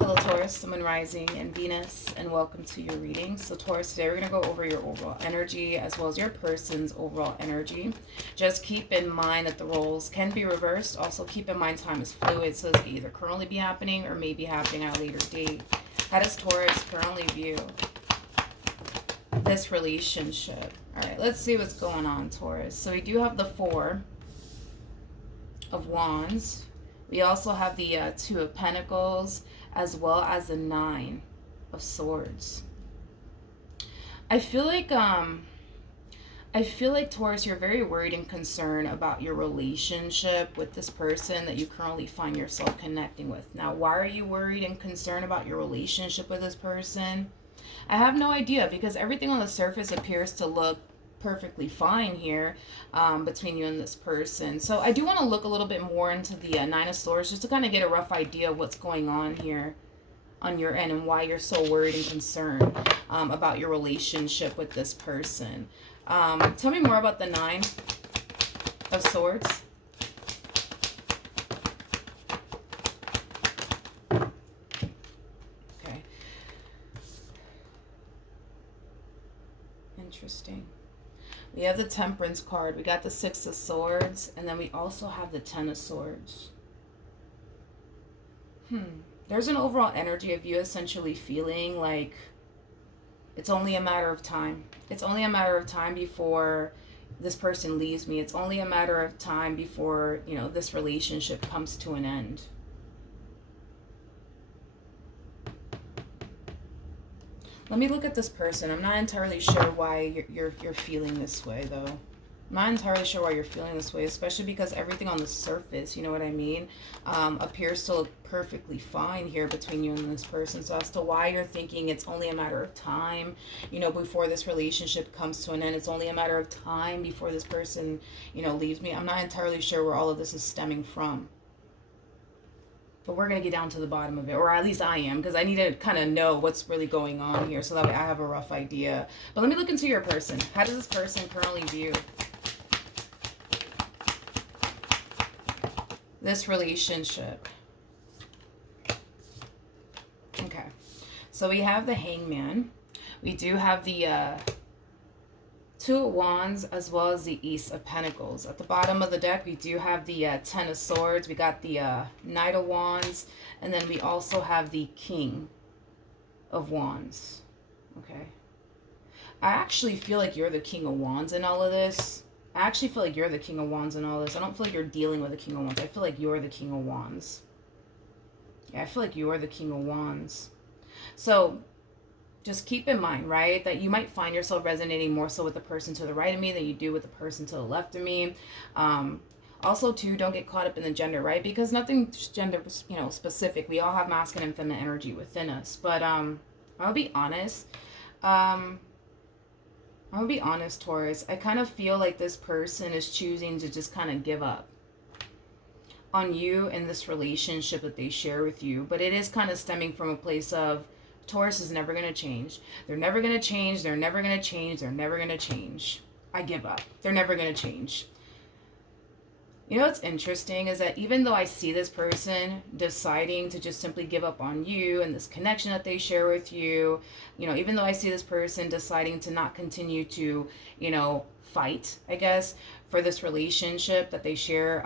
Hello Taurus, Sun, Rising, and Venus, and welcome to your reading. So Taurus, today we're going to go over your overall energy as well as your person's overall energy. Just keep in mind that the roles can be reversed. Also keep in mind time is fluid, so this can either currently be happening or may be happening at a later date. How does Taurus currently view this relationship? Alright, let's see what's going on, Taurus. So we do have the Four of Wands. We also have the Two of Pentacles, as well as the Nine of Swords. I feel like Taurus, you're very worried and concerned about your relationship with this person that you currently find yourself connecting with. Now, why are you worried and concerned about your relationship with this person? I have no idea, because everything on the surface appears to look perfectly fine here between you and this person. So I do want to look a little bit more into the Nine of Swords, just to kind of get a rough idea of what's going on here on your end and why you're so worried and concerned about your relationship with this person. Tell me more about the Nine of Swords. Okay. Interesting. We have the Temperance card. We got the Six of Swords. And then we also have the Ten of Swords. There's an overall energy of you essentially feeling like it's only a matter of time. It's only a matter of time before this person leaves me. It's only a matter of time before, you know, this relationship comes to an end. Let me look at this person. I'm not entirely sure why you're feeling this way, though. I'm not entirely sure why you're feeling this way, especially because everything on the surface, you know what I mean, appears to look perfectly fine here between you and this person. So as to why you're thinking it's only a matter of time, you know, before this relationship comes to an end, it's only a matter of time before this person, you know, leaves me. I'm not entirely sure where all of this is stemming from. But we're going to get down to the bottom of it, or at least I am, because I need to kind of know what's really going on here so that way I have a rough idea. But let me look into your person. How does this person currently view this relationship? Okay. So we have the Hangman. We do have the Two of Wands, as well as the Ace of Pentacles. At the bottom of the deck, we do have the Ten of Swords. We got the Knight of Wands. And then we also have the King of Wands. Okay. I actually feel like you're the King of Wands in all of this. I actually feel like you're the King of Wands in all this. I don't feel like you're dealing with the King of Wands. I feel like you're the King of Wands. Yeah, I feel like you're the King of Wands. So just keep in mind, right, that you might find yourself resonating more so with the person to the right of me than you do with the person to the left of me. Also, too, don't get caught up in the gender, right? Because nothing's gender, you know, specific. We all have masculine and feminine energy within us. But I'll be honest. Taurus. I kind of feel like this person is choosing to just kind of give up on you and this relationship that they share with you. But it is kind of stemming from a place of Taurus is never going to change. They're never going to change. They're never going to change. They're never going to change. I give up. They're never going to change. You know what's interesting is that even though I see this person deciding to just simply give up on you and this connection that they share with you, you know, even though I see this person deciding to not continue to, you know, fight, I guess, for this relationship that they share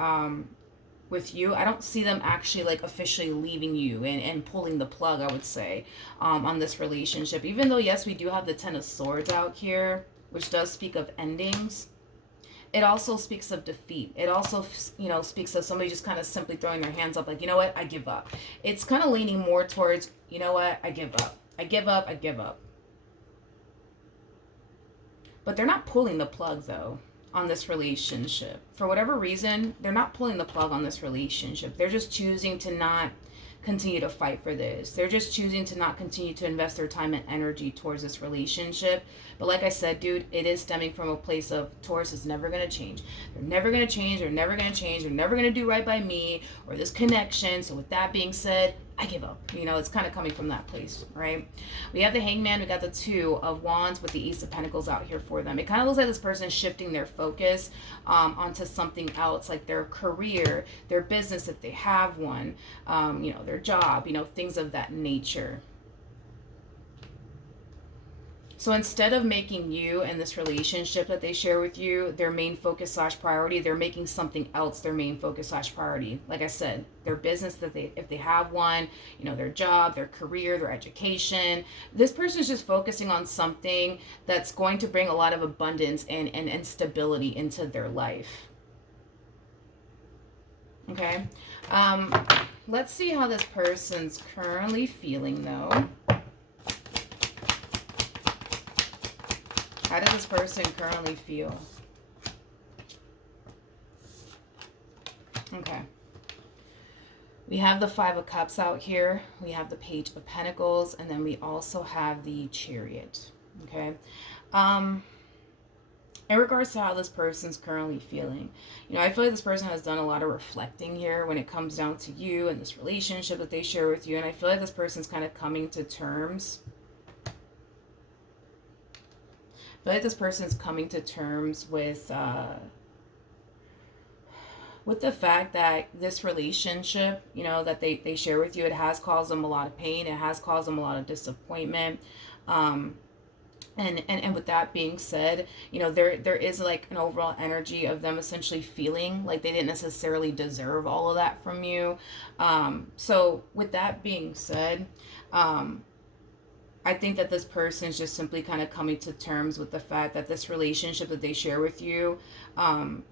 with you, I don't see them actually like officially leaving you and pulling the plug, I would say, on this relationship. Even though, yes, we do have the Ten of Swords out here, which does speak of endings. It also speaks of defeat. It also, you know, speaks of somebody just kind of simply throwing their hands up like, you know what, I give up. It's kind of leaning more towards, you know what, I give up. I give up, I give up. But they're not pulling the plug, though, on this relationship. For whatever reason, they're not pulling the plug on this relationship. They're just choosing to not continue to fight for this. They're just choosing to not continue to invest their time and energy towards this relationship. But like I said, dude, it is stemming from a place of Taurus is never going to change. They're never going to change. They're never going to change. They're never going to do right by me or this connection. So with that being said, I give up. You know, it's kind of coming from that place, right? We have the Hangman. We got the Two of Wands with the Ace of Pentacles out here for them. It kind of looks like this person is shifting their focus onto something else, like their career, their business if they have one, you know, their job, you know, things of that nature. So instead of making you and this relationship that they share with you their main focus / priority, they're making something else their main focus / priority. Like I said, their business that if they have one, you know, their job, their career, their education. This person is just focusing on something that's going to bring a lot of abundance and stability into their life. Okay. Let's see how this person's currently feeling though. How does this person currently feel? Okay. We have the Five of Cups out here. We have the Page of Pentacles. And then we also have the Chariot. Okay. In regards to how this person's currently feeling, you know, I feel like this person has done a lot of reflecting here when it comes down to you and this relationship that they share with you. And I feel like this person's kind of coming to terms. I feel like this person's coming to terms with the fact that this relationship, you know, that they share with you, it has caused them a lot of pain. It has caused them a lot of disappointment. And with that being said, you know, there is like an overall energy of them essentially feeling like they didn't necessarily deserve all of that from you. So with that being said, I think that this person is just simply kind of coming to terms with the fact that this relationship that they share with you,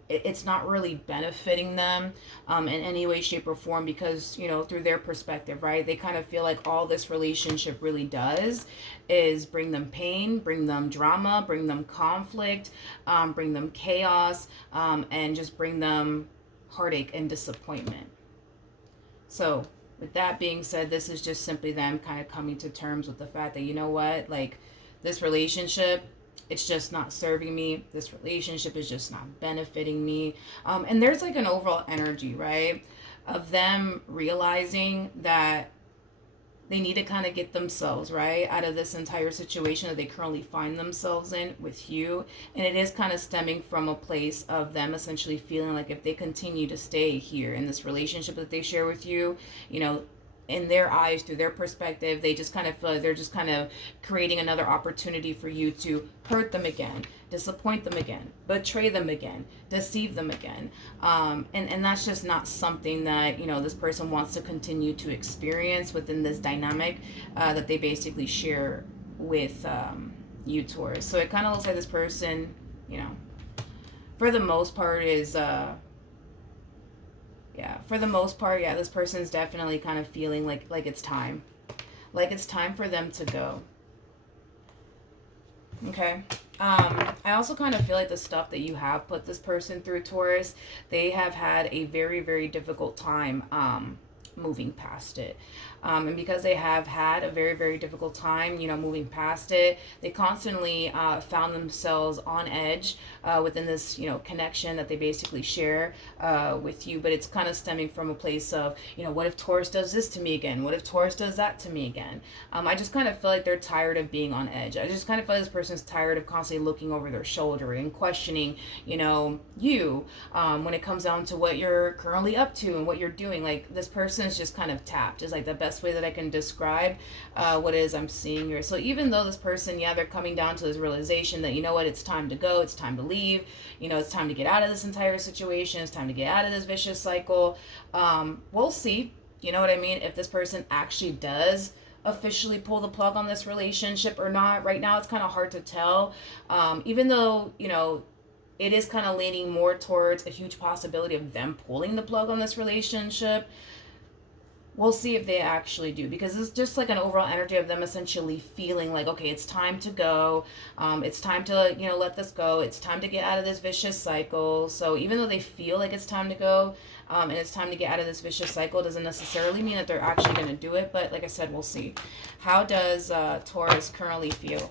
it's not really benefiting them in any way, shape, or form because, you know, through their perspective, right, they kind of feel like all this relationship really does is bring them pain, bring them drama, bring them conflict, bring them chaos, and just bring them heartache and disappointment. So with that being said, this is just simply them kind of coming to terms with the fact that, you know what, like this relationship, it's just not serving me. This relationship is just not benefiting me. And there's like an overall energy, right, of them realizing that they need to kind of get themselves, right, out of this entire situation that they currently find themselves in with you. And it is kind of stemming from a place of them essentially feeling like if they continue to stay here in this relationship that they share with you, you know, in their eyes, through their perspective, they just kind of feel like they're just kind of creating another opportunity for you to hurt them again, disappoint them again, betray them again, deceive them again. And that's just not something that, you know, this person wants to continue to experience within this dynamic that they basically share with you, Taurus. So it kind of looks like this person, you know, for the most part is... for the most part, this person's definitely kind of feeling like it's time. Like it's time for them to go. Okay. I also kind of feel like the stuff that you have put this person through, Taurus, they have had a very, very difficult time moving past it. And because they have had a very, very difficult time, you know, moving past it, they constantly found themselves on edge within this, you know, connection that they basically share with you. But it's kind of stemming from a place of, you know, what if Taurus does this to me again? What if Taurus does that to me again? I just kind of feel like they're tired of being on edge. I just kind of feel like this person's tired of constantly looking over their shoulder and questioning, you know, you when it comes down to what you're currently up to and what you're doing. Like this person is just kind of tapped is like the best way that I can describe what it is I'm seeing here. So even though this person, they're coming down to this realization that, you know what, it's time to go, it's time to leave, you know, it's time to get out of this entire situation, it's time to get out of this vicious cycle. We'll see, you know what I mean, if this person actually does officially pull the plug on this relationship or not. Right now it's kind of hard to tell, even though, you know, it is kind of leaning more towards a huge possibility of them pulling the plug on this relationship. We'll see if they actually do, because it's just like an overall energy of them essentially feeling like, okay, it's time to go. It's time to, you know, let this go. It's time to get out of this vicious cycle. So even though they feel like it's time to go and it's time to get out of this vicious cycle, doesn't necessarily mean that they're actually going to do it. But like I said, we'll see. How does Taurus currently feel?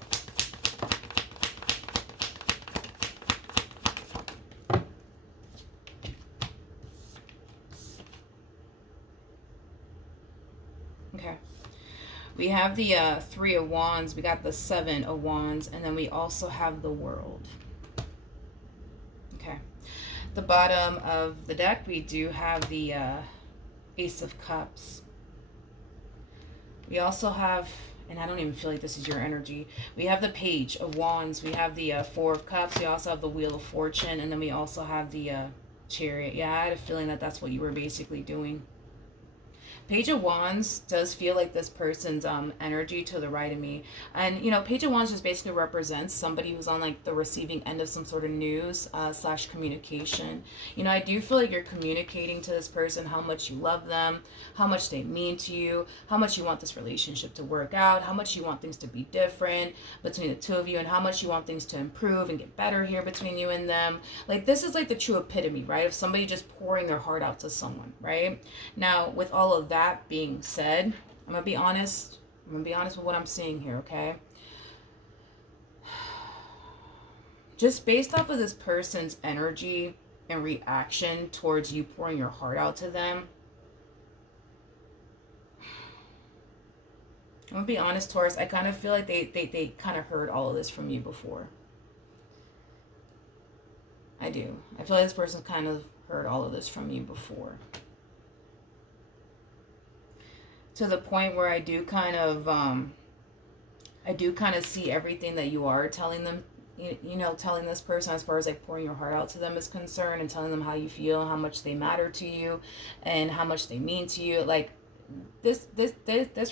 Okay. We have the Three of Wands. We got the Seven of Wands. And then we also have the World. Okay. The bottom of the deck, we do have the Ace of Cups. We also have, and I don't even feel like this is your energy, we have the Page of Wands. We have the Four of Cups. We also have the Wheel of Fortune. And then we also have the Chariot. Yeah, I had a feeling that that's what you were basically doing. Page of Wands does feel like this person's energy to the right of me. And, you know, Page of Wands just basically represents somebody who's on, like, the receiving end of some sort of news slash communication. You know, I do feel like you're communicating to this person how much you love them, how much they mean to you, how much you want this relationship to work out, how much you want things to be different between the two of you, and how much you want things to improve and get better here between you and them. Like, this is like the true epitome, right, of somebody just pouring their heart out to someone, right? Now, with all of that being said, I'm gonna be honest with what I'm seeing here, okay? Just based off of this person's energy and reaction towards you pouring your heart out to them, I'm gonna be honest, Taurus, I kind of feel like they kind of heard all of this from you before. I do. I feel like this person kind of heard all of this from you before. To the point where I do kind of see everything that you are telling them, you know, telling this person, as far as like pouring your heart out to them is concerned, and telling them how you feel, how much they matter to you, and how much they mean to you. Like, this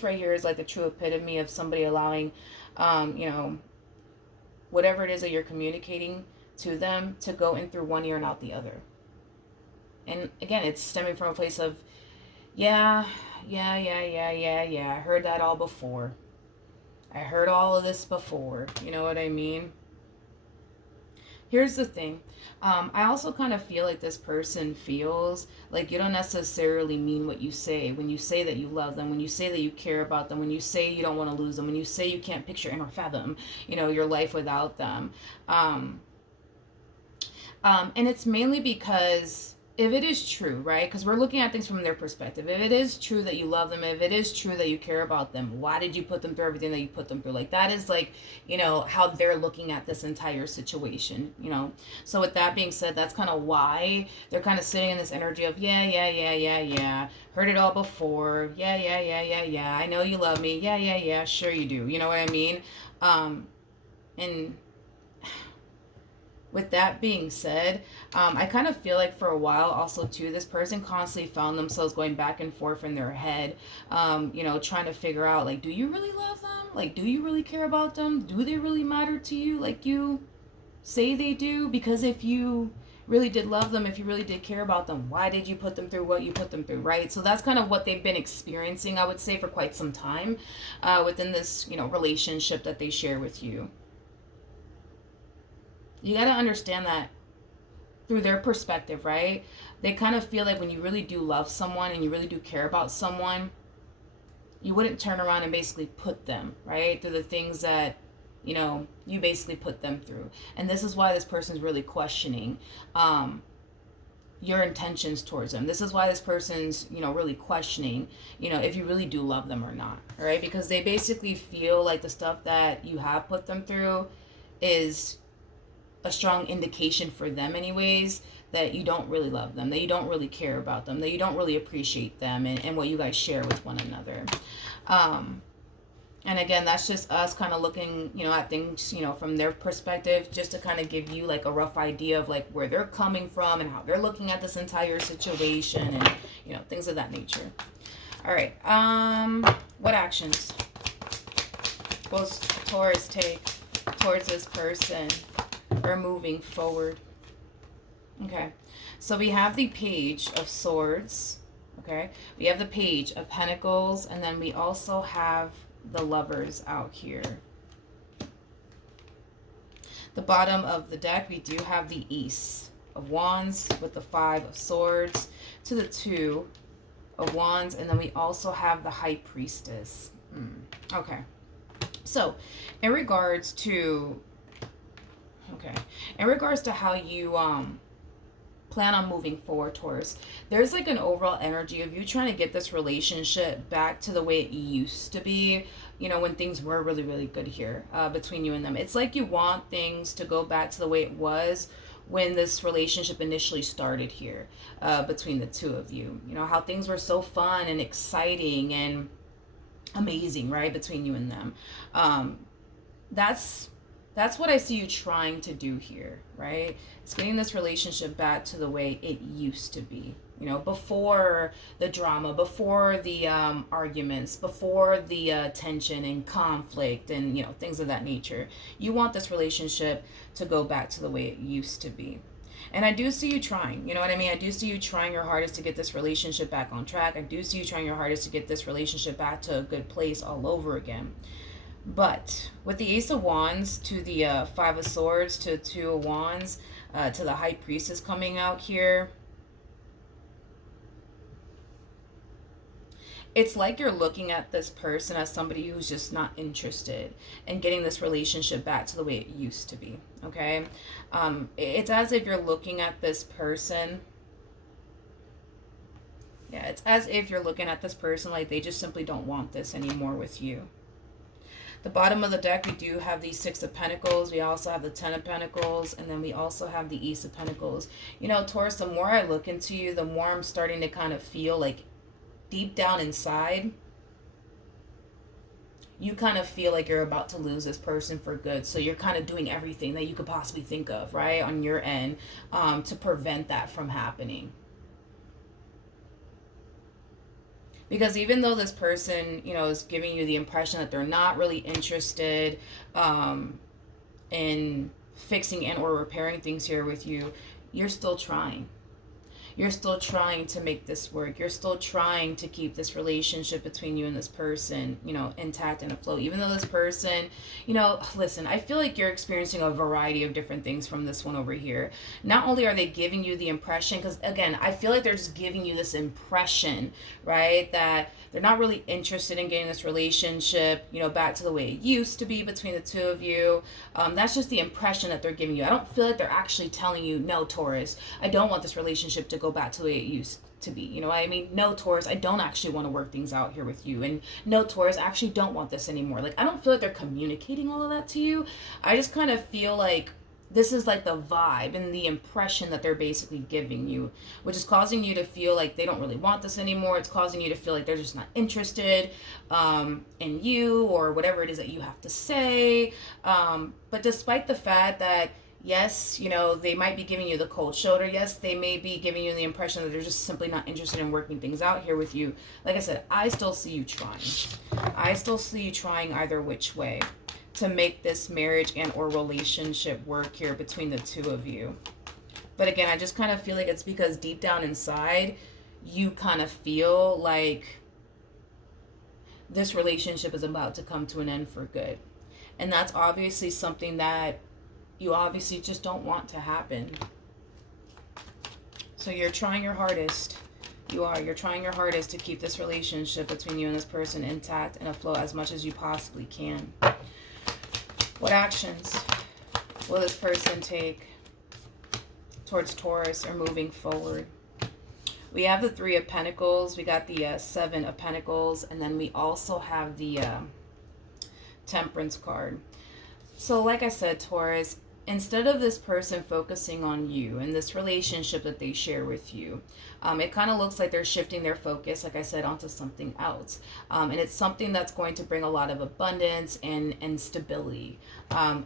right here is like the true epitome of somebody allowing, you know, whatever it is that you're communicating to them to go in through one ear and out the other. And again, it's stemming from a place of, yeah, I heard that all before. I heard all of this before. You know what I mean? Here's the thing. I also kind of feel like this person feels like you don't necessarily mean what you say. When you say that you love them, when you say that you care about them, when you say you don't want to lose them, when you say you can't picture and or fathom, you know, your life without them. And it's mainly because if it is true, right? Because we're looking at things from their perspective. If it is true that you love them, if it is true that you care about them, why did you put them through everything that you put them through? Like, that is like, you know, how they're looking at this entire situation, you know? So with that being said, that's kind of why they're kind of sitting in this energy of, yeah. Heard it all before. Yeah. I know you love me. Yeah. Sure you do. You know what I mean? And with that being said, I kind of feel like for a while also too, this person constantly found themselves going back and forth in their head, you know, trying to figure out, like, do you really love them? Like, do you really care about them? Do they really matter to you like you say they do? Because if you really did love them, if you really did care about them, why did you put them through what you put them through, right? So that's kind of what they've been experiencing, I would say, for quite some time within this, you know, relationship that they share with you. You got to understand that through their perspective, right? They kind of feel like when you really do love someone and you really do care about someone, you wouldn't turn around and basically put them, right, through the things that, you know, you basically put them through. And this is why this person's really questioning your intentions towards them. This is why this person's, you know, really questioning, you know, if you really do love them or not, right? Because they basically feel like the stuff that you have put them through is a strong indication for them anyways that you don't really love them, that you don't really care about them, that you don't really appreciate them and what you guys share with one another. And again, that's just us kind of looking, you know, at things, you know, from their perspective, just to kind of give you like a rough idea of like where they're coming from and how they're looking at this entire situation and, you know, things of that nature. All right. What actions will Taurus take towards this person or moving forward? Okay, so we have the Page of Swords. Okay, we have the Page of Pentacles, and then we also have the Lovers out here. The bottom of the deck, we do have the Ace of Wands with the Five of Swords to the Two of Wands, and then we also have the High Priestess. Okay, so in regards to how you plan on moving forward, Taurus. There's like an overall energy of you trying to get this relationship back to the way it used to be, you know, when things were really, really good here between you and them. It's like you want things to go back to the way it was when this relationship initially started here between the two of you. You know, how things were so fun and exciting and amazing, right, between you and them. That's what I see you trying to do here, right? It's getting this relationship back to the way it used to be, you know, before the drama, before the arguments, before the tension and conflict and, you know, things of that nature. You want this relationship to go back to the way it used to be. And I do see you trying, you know what I mean? I do see you trying your hardest to get this relationship back on track. I do see you trying your hardest to get this relationship back to a good place all over again. But with the Ace of Wands to the Five of Swords to Two of Wands to the High Priestess coming out here, it's like you're looking at this person as somebody who's just not interested in getting this relationship back to the way it used to be, okay? It's as if you're looking at this person. Yeah, it's as if you're looking at this person like they just simply don't want this anymore with you. The bottom of the deck, we do have the Six of Pentacles. We also have the Ten of Pentacles. And then we also have the Ace of Pentacles. You know, Taurus, the more I look into you, the more I'm starting to kind of feel like deep down inside, you kind of feel like you're about to lose this person for good. So you're kind of doing everything that you could possibly think of, right, on your end to prevent that from happening. Because even though this person, you know, is giving you the impression that they're not really interested in fixing and or repairing things here with you, you're still trying. You're still trying to make this work. You're still trying to keep this relationship between you and this person, you know, intact and afloat. Even though this person, you know, listen, I feel like you're experiencing a variety of different things from this one over here. Not only are they giving you the impression, because again, I feel like they're just giving you this impression, right, that they're not really interested in getting this relationship, you know, back to the way it used to be between the two of you. That's just the impression that they're giving you. I don't feel like they're actually telling you, no, Taurus, I don't want this relationship to go back to the way it used to be. You know what I mean? No, Taurus, I don't actually want to work things out here with you. And no, Taurus, I actually don't want this anymore. Like, I don't feel like they're communicating all of that to you. I just kind of feel like this is like the vibe and the impression that they're basically giving you, which is causing you to feel like they don't really want this anymore. It's causing you to feel like they're just not interested in you or whatever it is that you have to say. But despite the fact that, yes, you know, they might be giving you the cold shoulder. Yes, they may be giving you the impression that they're just simply not interested in working things out here with you. Like I said, I still see you trying. I still see you trying either which way to make this marriage and or relationship work here between the two of you. But again, I just kind of feel like it's because deep down inside, you kind of feel like this relationship is about to come to an end for good. And that's obviously something that you obviously just don't want to happen. So you're trying your hardest. You're trying your hardest to keep this relationship between you and this person intact and afloat as much as you possibly can. What actions will this person take towards Taurus or moving forward? We have the Three of Pentacles. We got the Seven of Pentacles. And then we also have the Temperance card. So like I said, Taurus, instead of this person focusing on you and this relationship that they share with you, it kind of looks like they're shifting their focus, like I said, onto something else. And it's something that's going to bring a lot of abundance and stability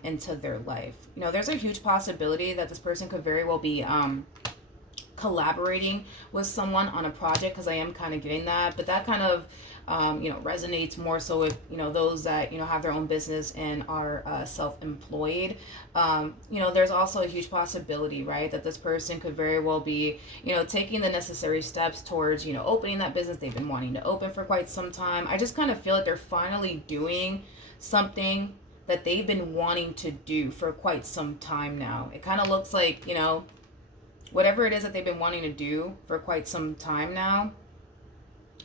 into their life. You know, there's a huge possibility that this person could very well be collaborating with someone on a project, because I am kind of getting that. But that kind of you know, resonates more so with, you know, those that, you know, have their own business and are self-employed. You know, there's also a huge possibility, right, that this person could very well be, you know, taking the necessary steps towards, you know, opening that business they've been wanting to open for quite some time. I just kind of feel like they're finally doing something that they've been wanting to do for quite some time now. It kind of looks like, you know, whatever it is that they've been wanting to do for quite some time now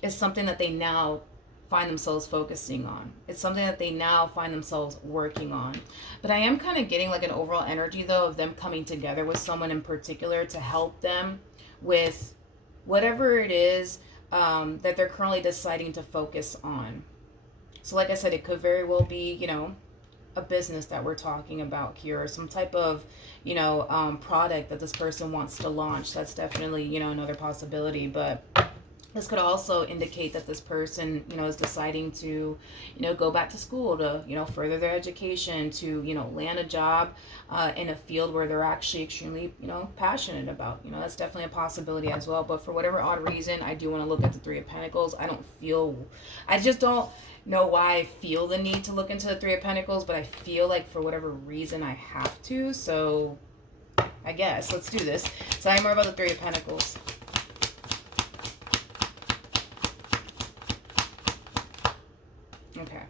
is something that they now find themselves focusing on. It's something that they now find themselves working on. But I am kind of getting like an overall energy though of them coming together with someone in particular to help them with whatever it is that they're currently deciding to focus on. So like I said, it could very well be, a business that we're talking about here, or some type of, product that this person wants to launch. That's definitely, another possibility. But this could also indicate that this person, is deciding to, go back to school to, further their education, to, land a job in a field where they're actually extremely, passionate about. That's definitely a possibility as well. But for whatever odd reason, I do want to look at the Three of Pentacles. I just don't know why I feel the need to look into the Three of Pentacles, but I feel like for whatever reason I have to. So I guess let's do this. Tell me more about the Three of Pentacles. Okay.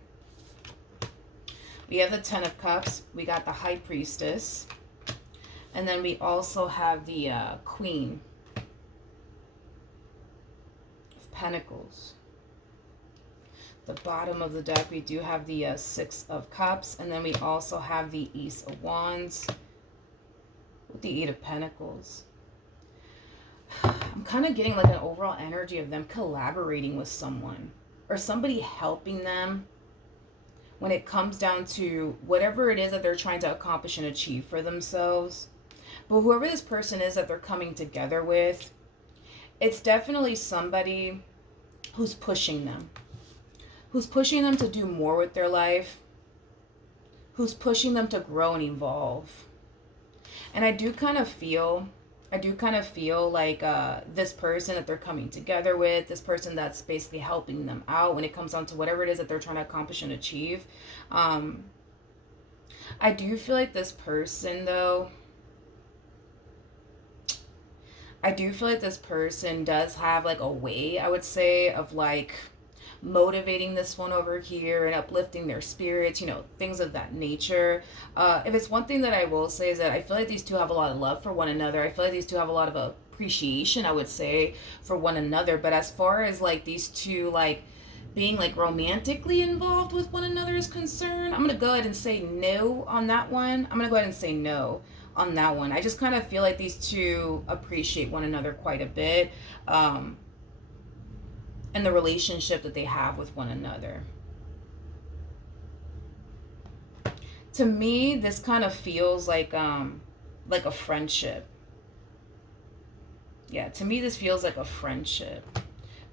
We have the Ten of Cups. We got the High Priestess. And then we also have the Queen of Pentacles. The bottom of the deck, we do have the Six of Cups. And then we also have the Ace of Wands with the Eight of Pentacles. I'm kind of getting like an overall energy of them collaborating with someone, or somebody helping them when it comes down to whatever it is that they're trying to accomplish and achieve for themselves. But whoever this person is that they're coming together with, it's definitely somebody who's pushing them. Who's pushing them to do more with their life. Who's pushing them to grow and evolve. And I do kind of feel like this person that they're coming together with, this person that's basically helping them out when it comes down to whatever it is that they're trying to accomplish and achieve. I do feel like this person, though, does have like a way, I would say, of like motivating this one over here and uplifting their spirits, things of that nature. If it's one thing that I will say is that I feel like these two have a lot of love for one another. I feel like these two have a lot of appreciation, I would say, for one another. But as far as like these two like being like romantically involved with one another is concerned, I'm gonna go ahead and say no on that one. I just kind of feel like these two appreciate one another quite a bit. And the relationship that they have with one another. To me, this kind of feels like a friendship. Yeah, to me this feels like a friendship.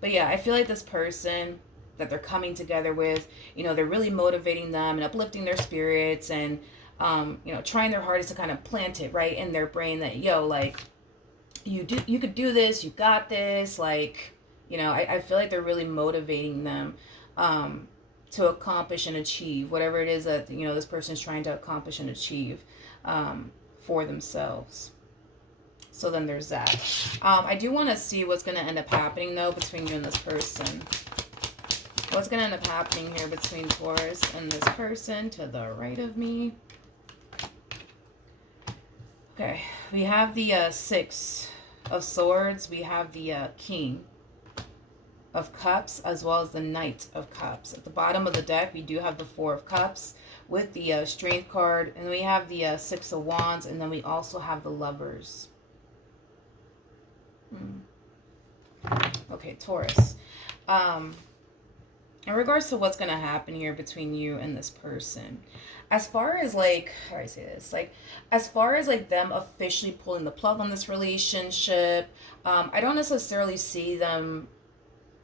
But yeah, I feel like this person that they're coming together with, they're really motivating them and uplifting their spirits and trying their hardest to kind of plant it right in their brain that, like, you could do this, you got this, like, I feel like they're really motivating them to accomplish and achieve whatever it is that, this person's trying to accomplish and achieve for themselves. So then there's that. I do want to see what's going to end up happening, though, between you and this person. What's going to end up happening here between Taurus and this person to the right of me? Okay, we have the Six of Swords. We have the King of Cups, as well as the Knight of Cups. At the bottom of the deck, we do have the Four of Cups with the Strength card, and we have the Six of Wands, and then we also have the Lovers. Okay, Taurus. In regards to what's going to happen here between you and this person, as far as like, how do I say this? Like, as far as like them officially pulling the plug on this relationship, I don't necessarily see them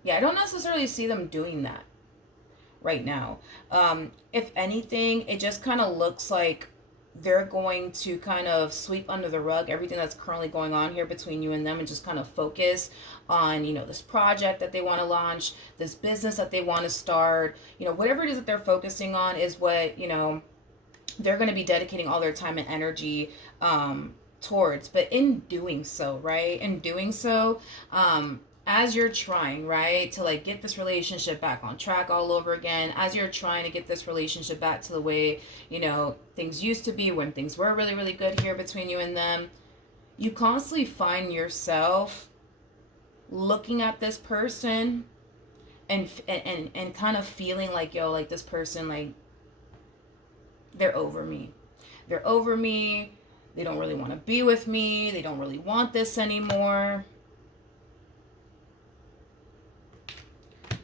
doing that right now. If anything, it just kind of looks like they're going to kind of sweep under the rug everything that's currently going on here between you and them and just kind of focus on, this project that they want to launch, this business that they want to start, whatever it is that they're focusing on is what, they're going to be dedicating all their time and energy towards. But in doing so, as you're trying, right, to like get this relationship back on track all over again, as you're trying to get this relationship back to the way, things used to be when things were really, really good here between you and them, you constantly find yourself looking at this person and kind of feeling like, yo, like this person, like they're over me. They're over me. They don't really want to be with me. They don't really want this anymore.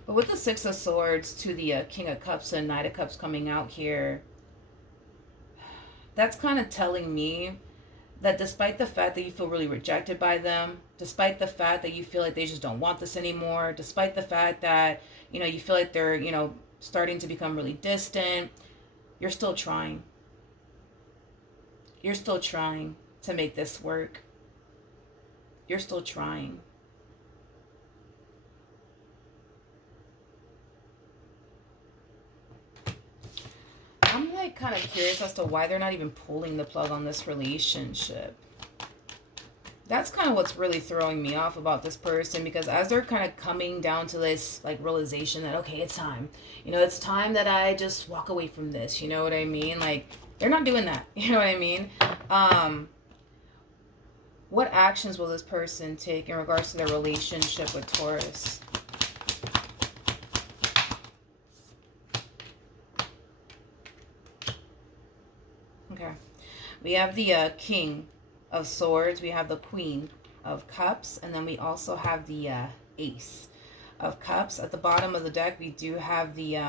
But with the Six of Swords to the King of Cups and Knight of Cups coming out here, that's kind of telling me that despite the fact that you feel really rejected by them, despite the fact that you feel like they just don't want this anymore, despite the fact that, you know, you feel like they're, you know, starting to become really distant, you're still trying. You're still trying to make this work. You're still trying. I'm like kind of curious as to why they're not even pulling the plug on this relationship. That's kind of what's really throwing me off about this person, because as they're kind of coming down to this like realization that, okay, it's time. You know, it's time that I just walk away from this. You know what I mean? Like, they're not doing that. You know what I mean? What actions will this person take in regards to their relationship with Taurus? Okay. We have the King of Swords. We have the Queen of Cups. And then we also have the Ace of Cups. At the bottom of the deck, we do have the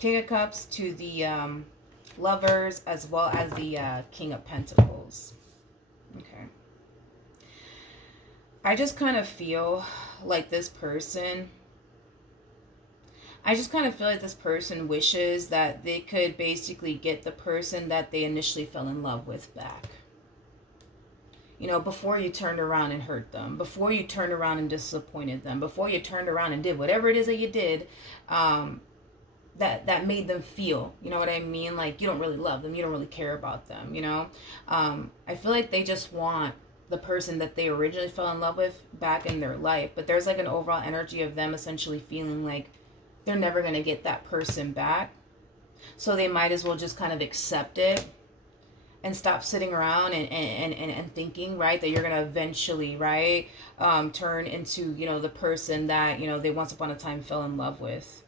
King of Cups to the Lovers, as well as the King of Pentacles. Okay. I just kind of feel like this person... I just kind of feel like this person wishes that they could basically get the person that they initially fell in love with back. You know, before you turned around and hurt them, before you turned around and disappointed them, before you turned around and did whatever it is that you did, that made them feel, you know what I mean? Like, you don't really love them, you don't really care about them, you know? I feel like they just want the person that they originally fell in love with back in their life. But there's like an overall energy of them essentially feeling like they're never going to get that person back. So they might as well just kind of accept it and stop sitting around and thinking, right, that you're going to eventually, right, turn into, you know, the person that, you know, they once upon a time fell in love with.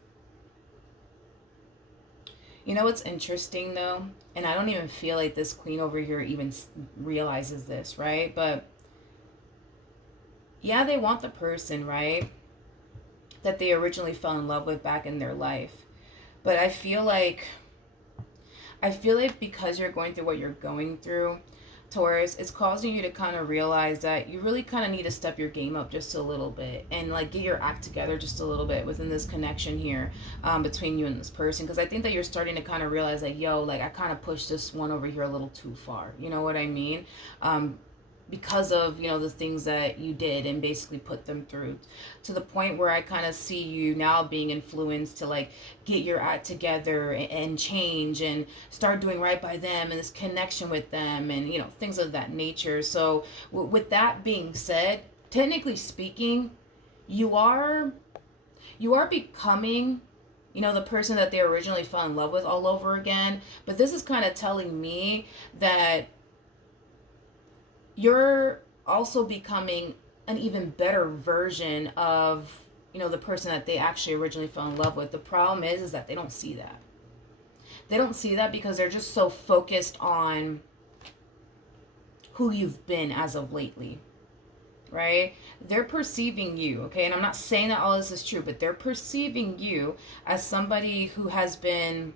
You know what's interesting, though? And I don't even feel like this queen over here even realizes this, right? But yeah, they want the person, right, that they originally fell in love with back in their life. But I feel like because you're going through what you're going through, Taurus, it's causing you to kind of realize that you really kind of need to step your game up just a little bit and like get your act together just a little bit within this connection here, between you and this person. Because I think that you're starting to kind of realize like, yo, like I kind of pushed this one over here a little too far. You know what I mean? Because of, you know, the things that you did and basically put them through, to the point where I kind of see you now being influenced to like get your act together and change and start doing right by them and this connection with them and, you know, things of that nature. So with that being said, technically speaking, you are becoming, you know, the person that they originally fell in love with all over again. But this is kind of telling me that you're also becoming an even better version of, you know, the person that they actually originally fell in love with. The problem is that they don't see that. They don't see that because they're just so focused on who you've been as of lately, right? They're perceiving you, okay? And I'm not saying that all this is true, but they're perceiving you as somebody who has been...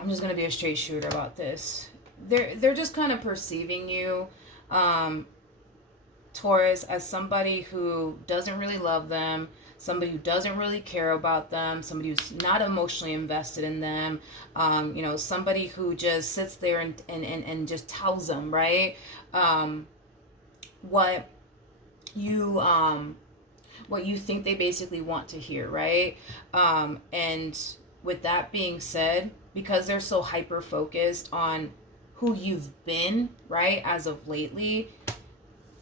I'm just going to be a straight shooter about this. They're just kind of perceiving you, Taurus, as somebody who doesn't really love them, somebody who doesn't really care about them, somebody who's not emotionally invested in them, you know, somebody who just sits there and just tells them, right, what you think they basically want to hear, right? And with that being said, because they're so hyper focused on who you've been, right, as of lately,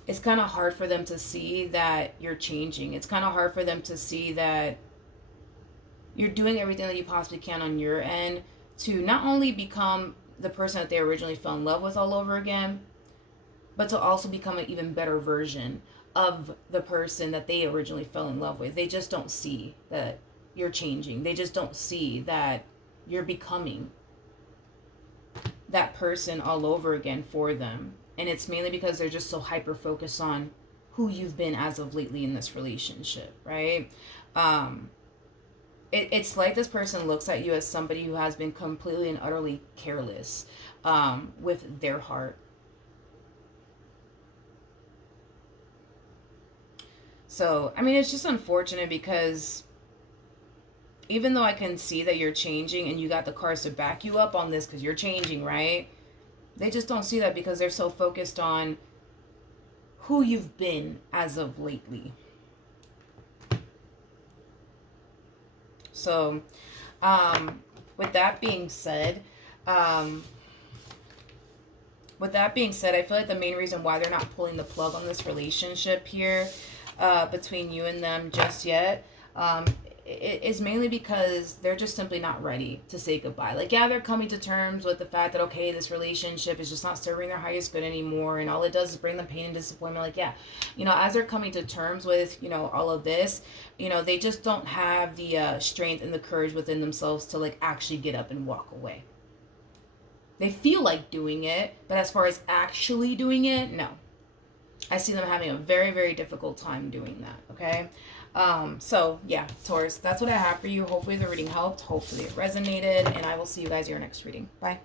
it's kind of hard for them to see that you're changing. It's kind of hard for them to see that you're doing everything that you possibly can on your end to not only become the person that they originally fell in love with all over again, but to also become an even better version of the person that they originally fell in love with. They just don't see that you're changing. They just don't see that you're becoming that person all over again for them. And it's mainly because they're just so hyper focused on who you've been as of lately in this relationship, right? It's like this person looks at you as somebody who has been completely and utterly careless with their heart. So, I mean, it's just unfortunate because even though I can see that you're changing and you got the cards to back you up on this because you're changing, right? They just don't see that because they're so focused on who you've been as of lately. So, with that being said, I feel like the main reason why they're not pulling the plug on this relationship here between you and them just yet is mainly because they're just simply not ready to say goodbye. Like, yeah, they're coming to terms with the fact that, okay, this relationship is just not serving their highest good anymore, and all it does is bring them pain and disappointment. Like, yeah, as they're coming to terms with, all of this, they just don't have the strength and the courage within themselves to, like, actually get up and walk away. They feel like doing it, but as far as actually doing it, no. I see them having a very, very difficult time doing that, okay? So, yeah, Taurus, that's what I have for you. Hopefully the reading helped. Hopefully it resonated. And I will see you guys in your next reading. Bye.